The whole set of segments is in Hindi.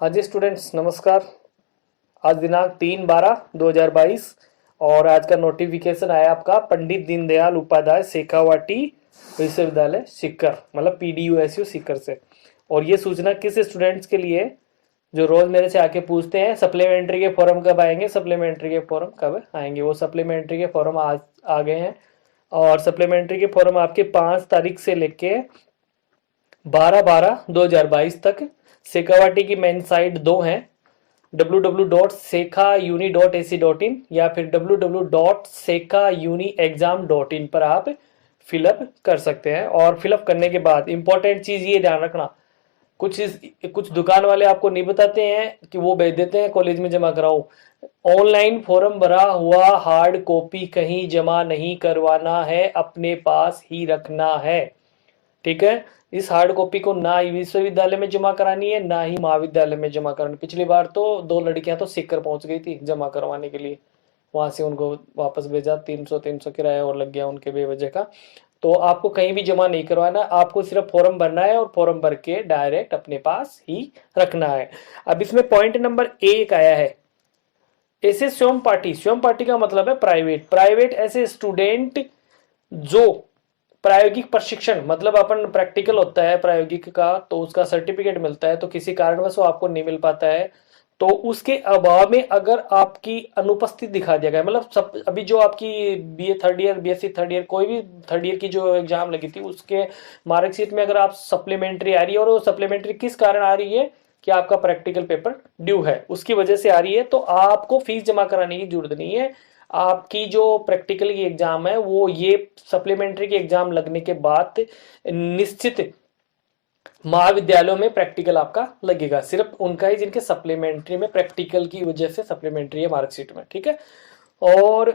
हाँ जी स्टूडेंट्स, नमस्कार। आज दिनांक 3/12/2022 और आज का नोटिफिकेशन आया आपका पंडित दीनदयाल उपाध्याय शेखावाटी विश्वविद्यालय सीकर, मतलब PDUSU सीकर से। और ये सूचना किस स्टूडेंट्स के लिए है जो रोज मेरे से आके पूछते हैं सप्लीमेंट्री के फॉर्म कब आएंगे, सप्लीमेंट्री के फॉर्म कब आएंगे। वो सप्लीमेंट्री के फॉर्म आज आ गए हैं और सप्लीमेंट्री के फॉर्म आपके 5 तारीख से लेके 12/12/2022 तक। शेखावाटी की मेन साइट दो हैं, www.sekhauni.ac.in या फिर www.sekhauniexam.in पर आप फिलअप कर सकते हैं। और फिलअप करने के बाद इंपॉर्टेंट चीज़ ये ध्यान रखना, कुछ दुकान वाले आपको नहीं बताते हैं कि वो भेज देते हैं कॉलेज में जमा कराओ। ऑनलाइन फॉर्म भरा हुआ हार्ड कॉपी कहीं जमा नहीं करवाना है, अपने पास ही रखना है। ठीक है, इस हार्ड कॉपी को ना ही विश्वविद्यालय में जमा करानी है ना ही महाविद्यालय में जमा करानी। पिछली बार तो 2 लड़कियां तो सीकर पहुंच गई थी जमा करवाने के लिए, वहां से उनको वापस भेजा, 300 किराया और लग गया उनके बेवजह का। तो आपको कहीं भी जमा नहीं करवाना, आपको सिर्फ फॉर्म भरना है और फॉर्म भर के डायरेक्ट अपने पास ही रखना है। अब इसमें पॉइंट नंबर 1 आया है, ऐसे स्वयं पार्टी का मतलब है प्राइवेट ऐसे स्टूडेंट जो प्रायोगिक प्रशिक्षण, मतलब अपन प्रैक्टिकल होता है प्रायोगिक का तो उसका सर्टिफिकेट मिलता है, तो किसी कारणवश वो आपको नहीं मिल पाता है तो उसके अभाव में अगर आपकी अनुपस्थित दिखा दिया गया, मतलब सब अभी जो आपकी BA third year, BSc third year, कोई भी थर्ड ईयर की जो एग्जाम लगी थी उसके मार्कशीट में अगर आप सप्लीमेंट्री आ रही है और वो सप्लीमेंट्री किस कारण आ रही है कि आपका प्रैक्टिकल पेपर ड्यू है उसकी वजह से आ रही है, तो आपको फीस जमा कराने की जरूरत नहीं है। आपकी जो प्रैक्टिकल की एग्जाम है वो ये सप्लीमेंट्री की एग्जाम लगने के बाद निश्चित महाविद्यालयों में प्रैक्टिकल आपका लगेगा, सिर्फ उनका ही जिनके सप्लीमेंट्री में प्रैक्टिकल की वजह से सप्लीमेंट्री है मार्कशीट में। ठीक है, और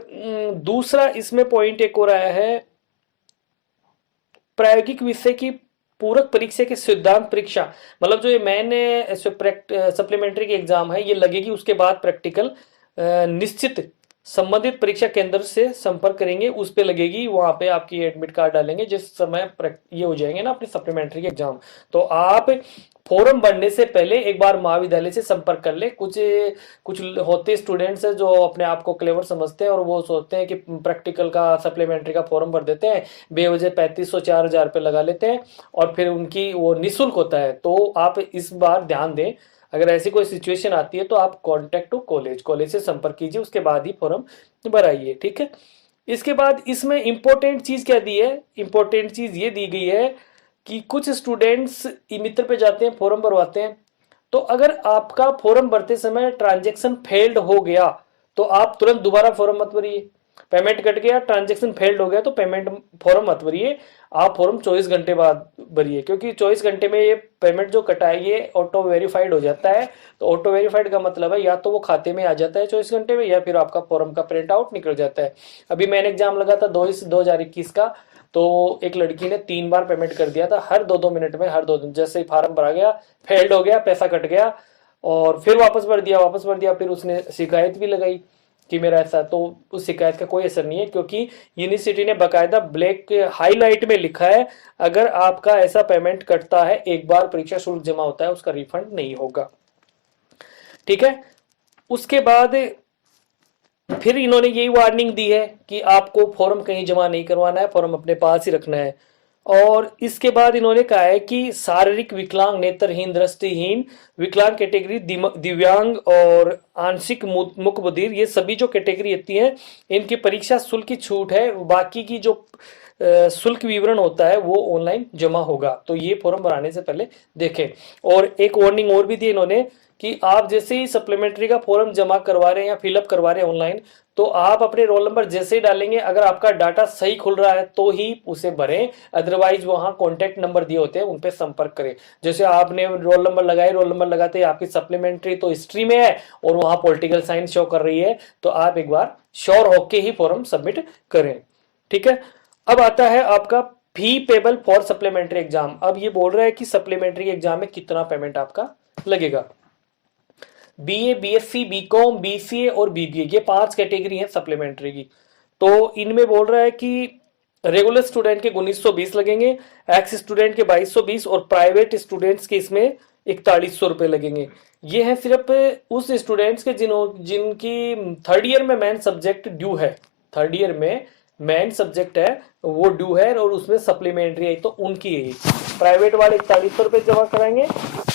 दूसरा इसमें पॉइंट एक और आया है, प्रायोगिक विषय की पूरक परीक्षा की सिद्धांत परीक्षा, मतलब जो ये मैंने सप्लीमेंट्री की एग्जाम है ये लगेगी, उसके बाद प्रैक्टिकल निश्चित संबंधित परीक्षा केंद्र से संपर्क करेंगे, उस पे लगेगी, वहां पे आपकी एडमिट कार्ड डालेंगे जिस समय ये हो जाएंगे ना अपनी सप्लीमेंट्री के एग्जाम। तो आप फॉर्म भरने से पहले एक बार महाविद्यालय से संपर्क कर ले। कुछ कुछ होते स्टूडेंट्स हैं जो अपने आप को क्लेवर समझते हैं और वो सोचते हैं कि प्रैक्टिकल का सप्लीमेंट्री का फॉर्म भर देते हैं, बेवजह 3500 4000 रुपये लगा लेते हैं और फिर उनकी वो निःशुल्क होता है। तो आप इस बार ध्यान दें, अगर ऐसी कोई सिचुएशन आती है तो आप कॉन्टेक्ट टू कॉलेज से संपर्क कीजिए, उसके बाद ही फॉर्म भराइए। ठीक है, इसके बाद इसमें इंपॉर्टेंट चीज क्या दी है, इंपॉर्टेंट चीज ये दी गई है कि कुछ स्टूडेंट्स ई मित्र पे जाते हैं फॉर्म भरवाते हैं, तो अगर आपका फॉर्म भरते समय ट्रांजेक्शन फेल्ड हो गया तो आप तुरंत दोबारा फॉर्म मत भरिए। पेमेंट कट गया, ट्रांजेक्शन फेल्ड हो गया तो पेमेंट फॉर्म मत भरिए, आप फॉर्म 24 घंटे बाद भरिए, क्योंकि 24 घंटे में ये पेमेंट जो कटा है ये ऑटो वेरीफाइड हो जाता है। तो ऑटो वेरीफाइड का मतलब है या तो वो खाते में आ जाता है 24 घंटे में या फिर आपका फॉर्म का प्रिंट आउट निकल जाता है। अभी मैंने एग्जाम लगा था 2021 का, तो एक लड़की ने 3 बार पेमेंट कर दिया था, हर 2-2 मिनट में, हर 2 दिन, जैसे ही फार्म भरा गया फेल्ड हो गया, पैसा कट गया और फिर वापस भर दिया, फिर उसने शिकायत भी लगाई कि मेरा ऐसा, तो उस शिकायत का कोई असर नहीं है क्योंकि यूनिवर्सिटी ने बकायदा ब्लैक हाईलाइट में लिखा है अगर आपका ऐसा पेमेंट कटता है एक बार परीक्षा शुल्क जमा होता है उसका रिफंड नहीं होगा। ठीक है, उसके बाद फिर इन्होंने यही वार्निंग दी है कि आपको फॉर्म कहीं जमा नहीं करवाना है, फॉर्म अपने पास ही रखना है। और इसके बाद इन्होंने कहा है कि शारीरिक विकलांग, नेत्रहीन, दृष्टिहीन, विकलांग कैटेगरी, दिव्यांग और आंशिक मुकबधिर, ये सभी जो कैटेगरी आती है इनकी परीक्षा शुल्क की छूट है, बाकी की जो शुल्क विवरण होता है वो ऑनलाइन जमा होगा। तो ये फॉर्म भराने से पहले देखें। और एक वार्निंग और भी दी इन्होंने कि आप जैसे ही सप्लीमेंट्री का फॉर्म जमा करवा रहे हैं या फिलअप करवा रहे हैं ऑनलाइन, तो आप अपने रोल नंबर जैसे ही डालेंगे, अगर आपका डाटा सही खुल रहा है तो ही उसे भरें, अदरवाइज वहां कॉन्टैक्ट नंबर दिए होते हैं उन पर संपर्क करें। जैसे आपने रोल नंबर लगाए, रोल नंबर लगाते आपकी सप्लीमेंट्री तो हिस्ट्री में है और वहां पॉलिटिकल साइंस शो कर रही है, तो आप एक बार श्योर होके ही फॉर्म सबमिट करें। ठीक है, अब आता है आपका fee payable for supplementary exam. अब ये बोल रहा है कि सप्लीमेंट्री एग्जाम में कितना पेमेंट आपका लगेगा। BA, BSc, BCom, BCA और BBA, ये 5 कैटेगरी है सप्लीमेंट्री की। तो इनमें बोल रहा है कि रेगुलर स्टूडेंट के 1920 लगेंगे, एक्स स्टूडेंट के 2220 और प्राइवेट स्टूडेंट्स के इसमें 4100 रुपये लगेंगे। ये है सिर्फ उस स्टूडेंट्स के जिनकी थर्ड ईयर में मेन सब्जेक्ट ड्यू है, थर्ड ईयर में मेन सब्जेक्ट है वो ड्यू है और उसमें सप्लीमेंट्री है तो उनकी है। प्राइवेट वाले 4100 रुपये जमा कराएंगे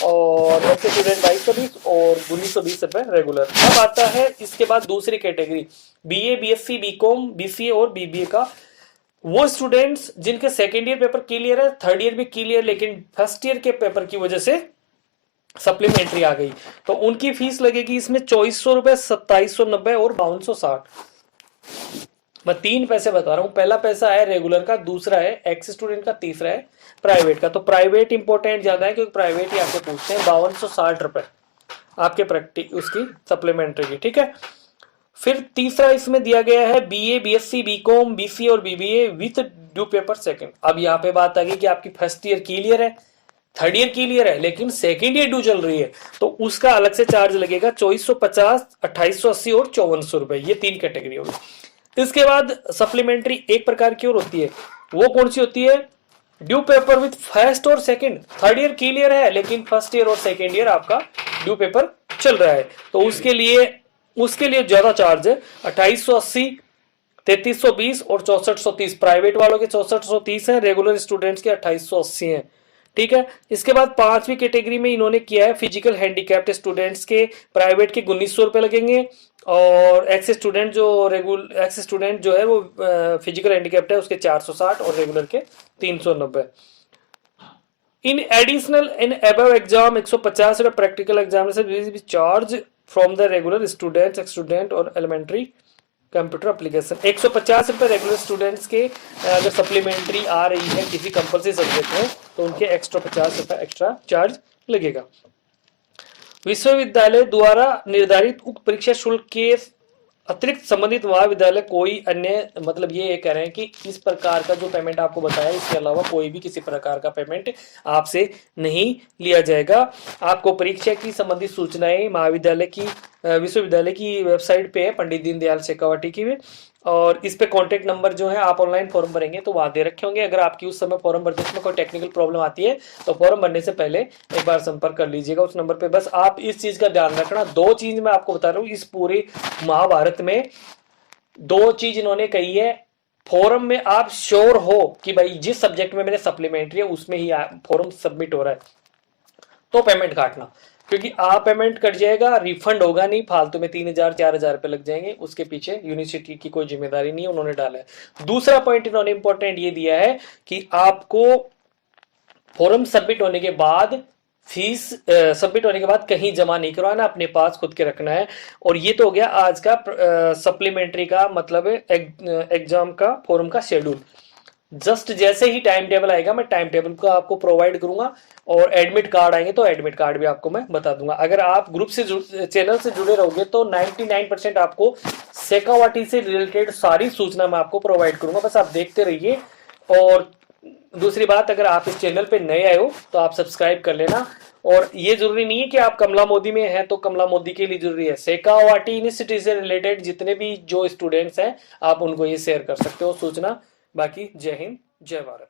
और ऐसे स्टूडेंट 2220 और 1920 रुपये रेगुलर। अब आता है इसके बाद दूसरी category BA, BSc, BCom, BCA और बीबीए का। वो स्टूडेंट्स जिनके सेकेंड ईयर पेपर क्लियर है, थर्ड ईयर भी क्लियर, लेकिन फर्स्ट ईयर के पेपर की वजह से सप्लीमेंट्री आ गई, तो उनकी फीस लगेगी इसमें 2400 रुपए, 2790 और 5260। मैं 3 पैसे बता रहा हूं, पहला पैसा है रेगुलर का, दूसरा है एक्स स्टूडेंट का, तीसरा है प्राइवेट का। तो प्राइवेट इंपॉर्टेंट ज्यादा है क्योंकि प्राइवेट ही आपसे पूछते हैं। 5260 रुपए आपके प्रैक्टिस उसकी सप्लीमेंट्री की, ठीक है। फिर तीसरा इसमें दिया गया है बीए, बीएससी, बीकॉम, बीसी और BBA with due paper second. अब यहाँ पे बात आ गई कि आपकी फर्स्ट ईयर क्लियर है, थर्ड ईयर क्लियर है, लेकिन सेकेंड ईयर ड्यू चल रही है, तो उसका अलग से चार्ज लगेगा 2450, 2880 और 5400 रुपए। ये 3 कैटेगरी होगी। इसके बाद सप्लीमेंट्री एक प्रकार की और होती है, वो कौन सी होती है? ड्यू पेपर विथ फर्स्ट और सेकंड। थर्ड ईयर क्लियर है लेकिन फर्स्ट ईयर और सेकंड ईयर आपका ड्यू पेपर चल रहा है, तो उसके लिए ज्यादा चार्ज है, 2880, 3320 और 6430। प्राइवेट वालों के 6430 है, रेगुलर स्टूडेंट्स के 2880 हैं, ठीक है। इसके बाद 5वीं कैटेगरी में इन्होंने किया है फिजिकल हैंडीकैप्ड स्टूडेंट्स के, प्राइवेट के 1900 रुपए लगेंगे और एक्स स्टूडेंट जो है वो फिजिकल हैंडीकैप्ड है उसके 460 और रेगुलर के 390। In additional in above exam 150 रुपए practical examination charge from the regular students, student और एलिमेंट्री कंप्यूटर एप्लीकेशन। 150 रुपए रेगुलर स्टूडेंट्स के अगर सप्लीमेंट्री आ रही है किसी कंपल्सरी सब्जेक्ट में तो उनके एक्स्ट्रा 50 रुपए एक्स्ट्रा चार्ज लगेगा। विश्वविद्यालय द्वारा निर्धारित उक्त परीक्षा शुल्क के अतिरिक्त संबंधित महाविद्यालय कोई अन्य, मतलब ये कह रहे हैं कि इस प्रकार का जो पेमेंट आपको बताया इसके अलावा कोई भी किसी प्रकार का पेमेंट आपसे नहीं लिया जाएगा। आपको परीक्षा की संबंधित सूचनाएं महाविद्यालय की विश्वविद्यालय की वेबसाइट पे है, पंडित दीनदयाल शेखावटी की भी, और इस पे कांटेक्ट नंबर जो है आप ऑनलाइन फॉर्म भरेंगे तो वहां दे रखे होंगे। अगर आपकी उस समय फॉर्म भरते समय कोई टेक्निकल प्रॉब्लम आती है तो फॉर्म भरने से पहले एक बार संपर्क कर लीजिएगा उस नंबर पे। बस आप इस चीज का ध्यान रखना, 2 चीज मैं आपको बता रहा हूँ इस पूरे महाभारत में, 2 चीज इन्होंने कही है। फॉर्म में आप श्योर हो कि भाई जिस सब्जेक्ट में मेरे सप्लीमेंट्री है उसमें ही फॉर्म सबमिट हो रहा है तो पेमेंट काटना, क्योंकि आप पेमेंट कट जाएगा, रिफंड होगा नहीं, फालतू में 3000 4000 रुपए लग जाएंगे, उसके पीछे यूनिवर्सिटी की कोई जिम्मेदारी नहीं है, उन्होंने डाला है। दूसरा पॉइंट इन्होंने इंपॉर्टेंट ये दिया है कि आपको फॉर्म सबमिट होने के बाद फीस सबमिट होने के बाद कहीं जमा नहीं करवाना, अपने पास खुद के रखना है। और ये तो हो गया आज का सप्लीमेंट्री का मतलब एग्जाम का फॉर्म का शेड्यूल। जस्ट जैसे ही टाइम टेबल आएगा मैं टाइम टेबल को आपको प्रोवाइड करूंगा और एडमिट कार्ड आएंगे तो एडमिट कार्ड भी आपको मैं बता दूंगा। अगर आप ग्रुप से चैनल से जुड़े रहोगे तो 99% आपको शेखावटी से रिलेटेड सारी सूचना मैं आपको प्रोवाइड करूंगा, बस आप देखते रहिए। और दूसरी बात, अगर आप इस चैनल पे नए आए हो तो आप सब्सक्राइब कर लेना। और ये जरूरी नहीं है कि आप कमला मोदी में हैं तो कमला मोदी के लिए जरूरी है, शेखावटी यूनिवर्सिटी से रिलेटेड जितने भी जो स्टूडेंट्स हैं आप उनको ये शेयर कर सकते हो सूचना। बाकी जय हिंद, जय भारत।